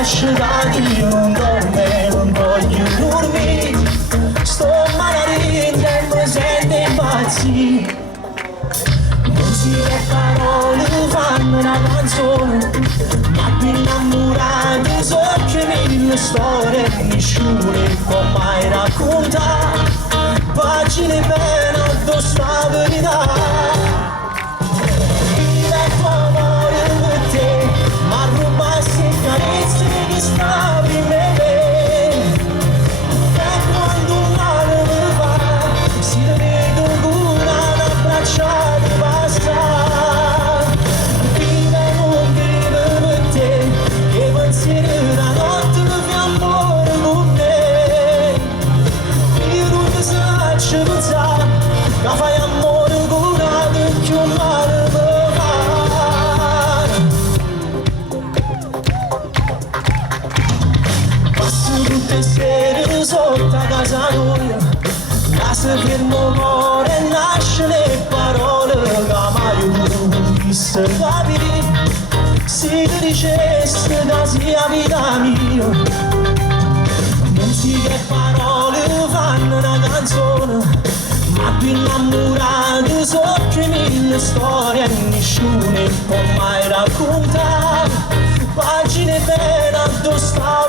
nasce da Dio, non dorme, non voglio dormire, sto malarendo e mi sento impazzire. Musica e parole fanno una canzone, ma più innamorati so che mille storie nessuno può mai raccontare, pagine bene addosso sta verità. Vive tuo amore per te, ma rubassi carezze che stavi in me. E quando un male mi fa, si vedo ancora un abbracciato basta. Vive non vive per te, che pensiero la notte mi fa amore con me. Io non ti saccio pensare, che fai amore con una che un male mi fa. Passo tutte le sere sotto a casa noi, là si ferma il cuore e nasce le parole che mai visto capire, se ti dicesse che sia vita mia. Musica e parole fanno una canzone, ma più innamorati so che mille storie nessuno può mai raccontare, pagine bene addosso sta